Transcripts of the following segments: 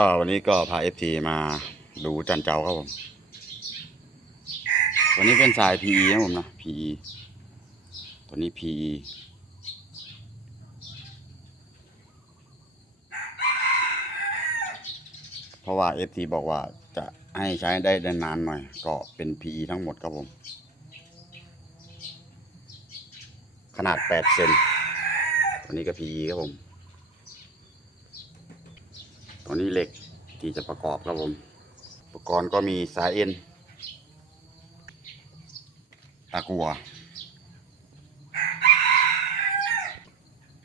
ก็วันนี้ก็พาเอฟทีมาดูจันเจ้าครับผมตัวนี้เป็นสาย PE นะผมนะ PE ตัวนี้ PE เพราะว่า FT บอกว่าจะให้ใช้ได้ได้นานหน่อย ก็เป็น PE ทั้งหมดครับผม ขนาด 8 เซนตัวนี้ก็ PE ครับผม ตัวนี้เหล็กที่จะประกอบครับผม อุปกรณ์ก็มีสายเอ็น ตะกัว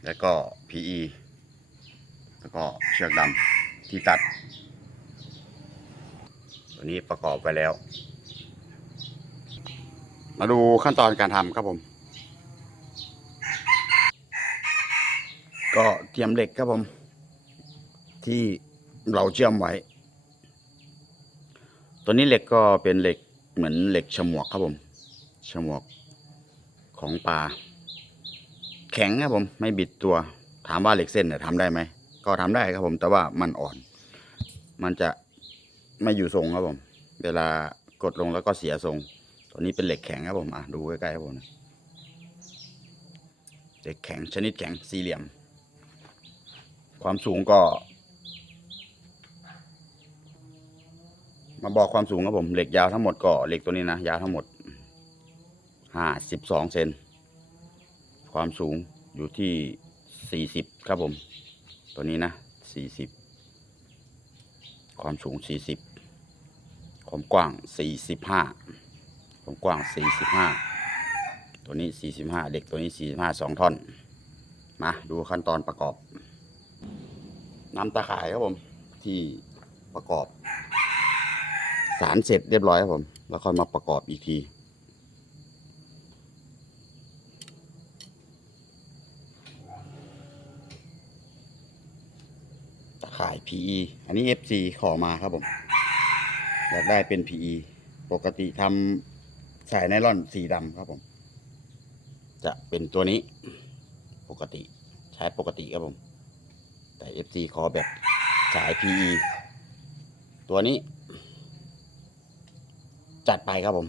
แล้วก็ PE แล้วก็เชือกดำที่ตัด ตัวนี้ประกอบไปแล้ว มาดูขั้นตอนการทำครับผม ก็เตรียมเหล็กครับผมที่ เราเชื่อมไว้ ตัวนี้เหล็กก็เป็นเหล็กเหมือนเหล็กฉมวกครับผมฉมวกของปลาแข็งครับผมไม่บิดตัว ถามว่าเหล็กเส้นเนี่ยทำได้ไหมก็ทำได้ครับผม แต่ว่ามันอ่อน มันจะไม่อยู่ทรงครับผม เวลากดลงแล้วก็เสียทรง ตัวนี้เป็นเหล็กแข็งครับผม อะดูใกล้ๆครับผมเหล็กแข็งชนิดแข็งสี่เหลี่ยม ความสูงก็ มาบอกความสูงครับผม เหล็กยาวทั้งหมดก็เหล็กตัวนี้นะ ยาวทั้งหมดห้าสิบสองเซนความสูงอยู่ที่สี่สิบครับผม ตัวนี้นะสี่สิบความสูงสี่สิบความกว้างสี่สิบห้าความกว้างสี่สิบห้าตัวนี้สี่สิบห้าเด็กตัวนี้สี่สิบห้าสองท่อน มาดูขั้นตอนประกอบน้ำตาข่ายครับผมที่ประกอบ สารเสร็จเรียบร้อยครับผม แล้วค่อยมาประกอบอีกทีตะข่าย PE อันนี้ FC ขอมาครับผม อยากได้เป็น PE ปกติทำสายไนล่อนสีดำครับผม จะเป็นตัวนี้ปกติใช้ปกติครับผม แต่ FC ขอแบบสาย PE ตัวนี้ จัดไปครับผม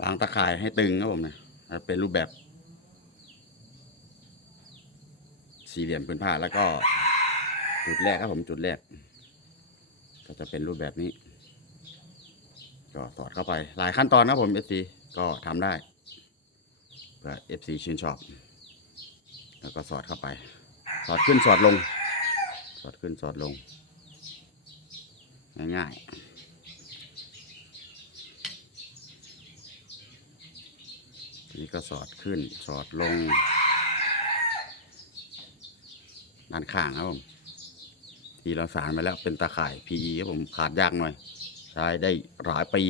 วางตะข่ายให้ตึงครับผมนะเป็นรูปแบบ สี่เหลี่ยมพื้นผ้าแล้วก็ จุดแรกครับผมจุดแรก ก็จะเป็นรูปแบบนี้ ก็สอดเข้าไป หลายขั้นตอนครับผม FC ก็ทำได้เพื่อ FC ชื่นชอบ แล้วก็สอดเข้าไป สอดขึ้นสอดลง สอดขึ้นสอดลง ง่ายๆทีนี้ก็สอดขึ้น สอดลง ด้านข้างครับผม ที่เราสารมาแล้วเป็นตาข่าย PE ครับผมขาดยากหน่อย ใช้ได้หลายปี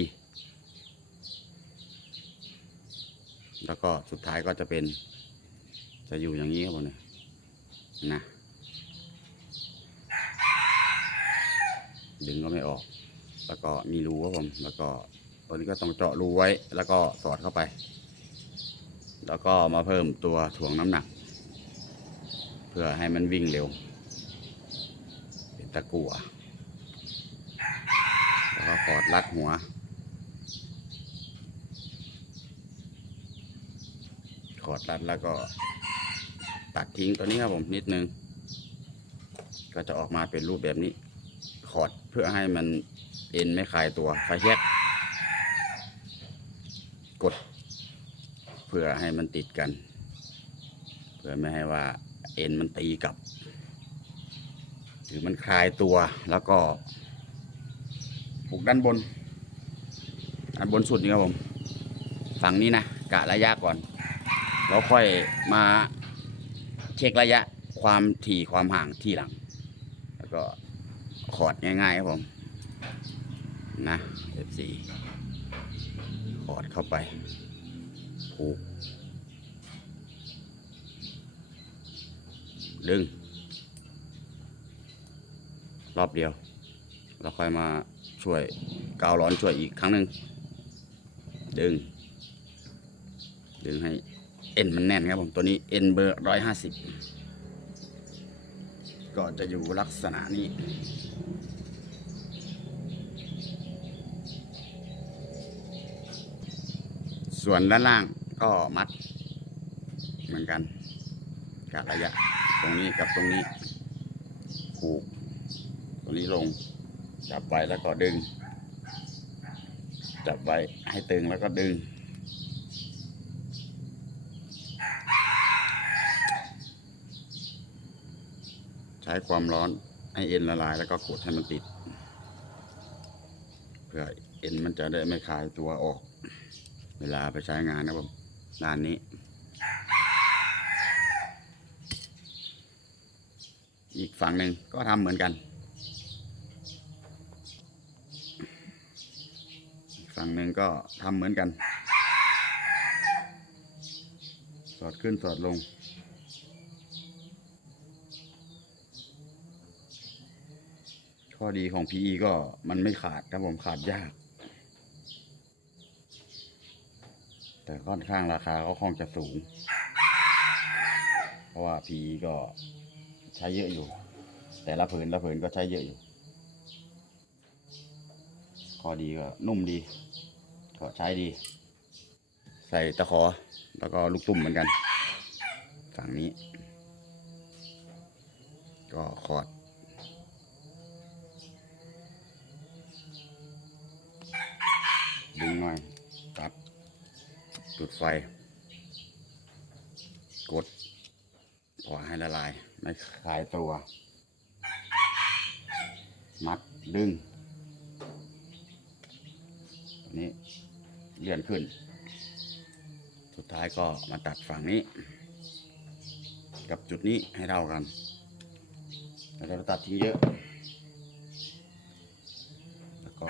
แล้วก็สุดท้ายก็จะเป็น จะอยู่อย่างนี้ครับผมเนี่ยนะ ดึงก็ไม่ออก แล้วก็มีรูครับผมแล้วก็ตัวนี้ก็ต้องเจาะรูไว้ แล้วก็สอดเข้าไป แล้วก็มาเพิ่มตัวถ่วงน้ำหนัก เพื่อให้มันวิ่งเร็ว เป็นตะกั่วแล้วก็กอดรัดหัว กอดรัดแล้วก็ตัดทิ้งตัวนี้ครับผมนิดนึง ก็จะออกมาเป็นรูปแบบนี้ ขอดเพื่อให้มันเอ็นไม่คลายตัวไฟแช็กกด เพื่อให้มันติดกัน เพื่อไม่ให้ว่าเอ็นมันตีกลับ หรือมันคลายตัวแล้วก็ผูกด้านบนด้านบนสุดนี่ครับผม ฝั่งนี้นะกะระยะก่อนแล้วค่อยมาเช็คระยะความถี่ความห่างที่หลัง แล้วก็ ขอดง่ายๆครับผมนะ F4 ขอดเข้าไปผูก ดึง รอบเดียว เราค่อยมาช่วยกาวร้อนช่วยอีกครั้งหนึ่งดึง ดึงให้เอ็นมันแน่นครับผม ตัวนี้เอ็นเบอร์ร้อยห้าสิบ ก็จะอยู่ลักษณะนี้ ส่วนด้านล่างก็มัดเหมือนกันกะระยะ ตรงนี้กับตรงนี้ผูกตรงนี้ลง จับไว้แล้วก็ดึง จับไว้ให้ตึงแล้วก็ดึง ใช้ความร้อนให้เอ็นละลายแล้วก็กดให้มันติด เพื่อเอ็นมันจะได้ไม่คลายตัวออก เวลาไปใช้งานนะผมด้านนี้อีกฝั่งหนึ่งก็ทำเหมือนกัน ฝั่งหนึ่งก็ทำเหมือนกัน สอดขึ้นสอดลง ข้อดีของ PE ก็มันไม่ขาดครับผมขาดยาก แต่ค่อนข้างราคาก็คงจะสูง เพราะว่า PE ก็ใช้เยอะอยู่ แต่ละผืนละผืนก็ใช้เยอะอยู่ ข้อดีก็นุ่มดี ก็ใช้ดี ใส่ตะขอแล้วก็ลูกตุ่มเหมือนกัน ฝั่งนี้ ก็คอร์ด ดึงหน่อย ตัด จุดไฟ กดพอให้ละลาย ไม่คลายตัว มัดดึงอันนี้เลื่อนขึ้น สุดท้ายก็มาตัดฝั่งนี้ กับจุดนี้ให้เท่ากันแล้วเราตัดทิ้งเยอะ แล้วก็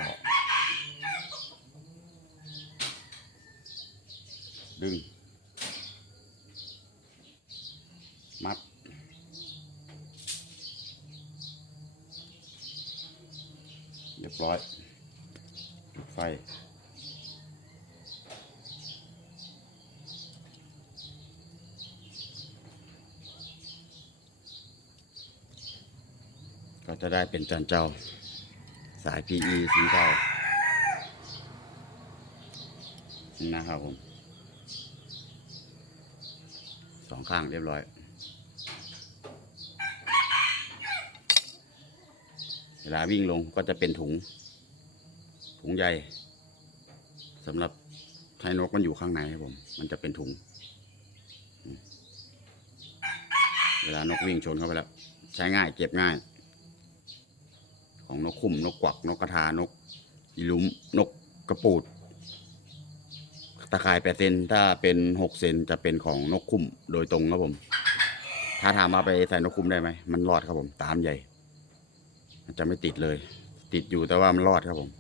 ดึง มัด เรียบร้อยปิดไฟก็จะได้เป็นจันเจ้า สาย PE สีเทานะครับผม ส องข้างเรียบร้อย เวลาวิ่งลงก็จะเป็นถุง ถุงใหญ่สำหรับให้นกมันอยู่ข้างในครับผม มันจะเป็นถุง เวลานกวิ่งชนเข้าไปแล้ว ใช้ง่ายเก็บง่าย ของนกคุ้มนกกวักนกกระทานกอีลุมนกกระปูด ตะข่ายแปดเซนถ้าเป็นหกเซนจะเป็นของนกคุ้มโดยตรงครับผม ถ้าถามว่าไปใส่นกคุ้มได้ไหมมันรอดครับผมตามใหญ่ มันจะไม่ติดเลย ติดอยู่แต่ว่ามันรอดครับผม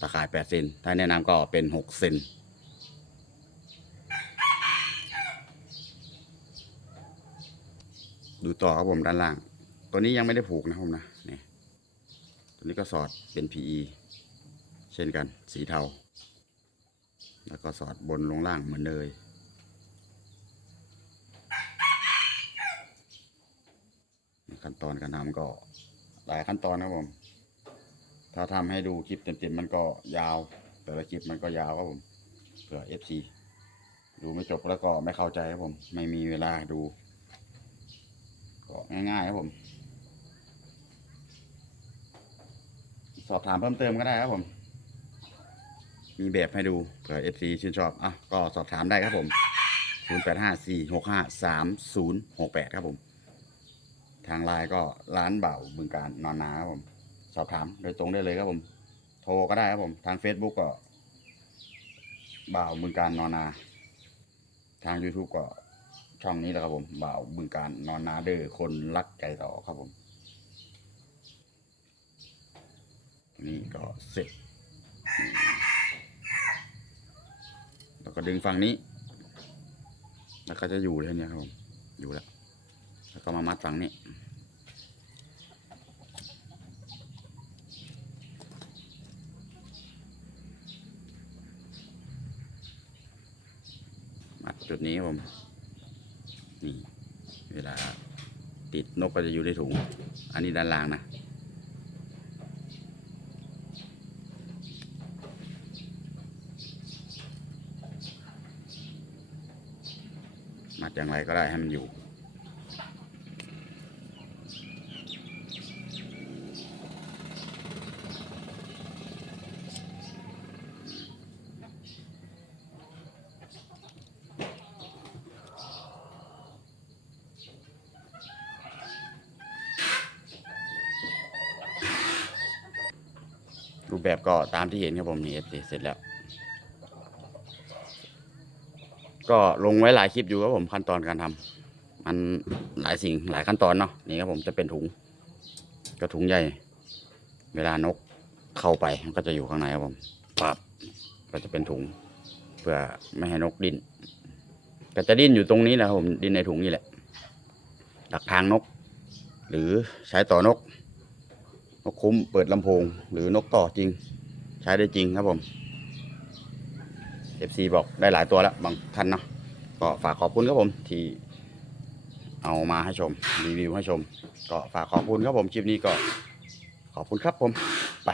ตะข่ายแปดเซนถ้าแนะนำก็เป็นหกเซนดูต่อครับผมด้านล่าง ตัวนี้ยังไม่ได้ผูกนะผมนะนี่ตัวนี้ก็สอดเป็น PE เช่นกันสีเทา แล้วก็สอดบนลงล่างเหมือนเลย ขั้นตอนการทำก็หลายขั้นตอนนะครับผม ถ้าทำให้ดูคลิปเต็มๆมันก็ยาว แต่ละคลิปมันก็ยาวครับผมเผื่อ FC ดูไม่จบแล้วก็ไม่เข้าใจครับผม ไม่มีเวลาดู ก็ง่ายๆครับผมสอบถามเพิ่มเติมก็ได้ครับผม มีแบบให้ดูเผื่อ FC ชื่นชอบอะก็สอบถามได้ครับผม 0854653068 ครับผม ทางไลน์ก็ร้านเบ่าวบึงการนอนนาครับผม สอบถามโดยตรงได้เลยครับผม โทรก็ได้ครับผม ทาง Facebook ก็บ่าวบึงการนอนนา ทาง YouTube ก็ช่องนี้แหละครับผมบ่าวบึงการนอนนาเด้อคนรักใจต่อครับผม นี่ก็เสร็จ แล้วก็ ดึงฝั่งนี้ แล้วก็จะอยู่เลยเนี่ยครับผมอยู่แล้ว แล้วก็มามัดฝั่งนี้มัดจุดนี้ผมนี่เวลาติดนกก็จะอยู่ในถุง อันนี้ด้านล่างนะ อย่างไรก็ได้ให้มันอยู่ รูปแบบก็ตามที่เห็นครับผมนี่เอฟเสร็จแล้ว ก็ลงไว้หลายคลิปอยู่ครับผมขั้นตอนการทำมันหลายสิ่งหลายขั้นตอนเนาะนี่ครับผมจะเป็นถุงกระถุงใหญ่ เวลานกเข้าไปมันก็จะอยู่ข้างในครับผมปับก็จะเป็นถุง เพื่อไม่ให้นกดิ้นก็จะดิ้นอยู่ตรงนี้แหละครับผมดิ้นในถุงนี่แหละดักทางนก หรือใช้ต่อนกนกคุ้มเปิดลำโพง หรือนกต่อจริง ใช้ได้จริงครับผม FC บอกได้หลายตัวแล้วบางท่านเนาะก็ฝากขอบคุณครับผมที่เอามาให้ชมรีวิวให้ชม ก็ฝากขอบคุณครับผมคลิปนี้ก็ขอบคุณครับผมไป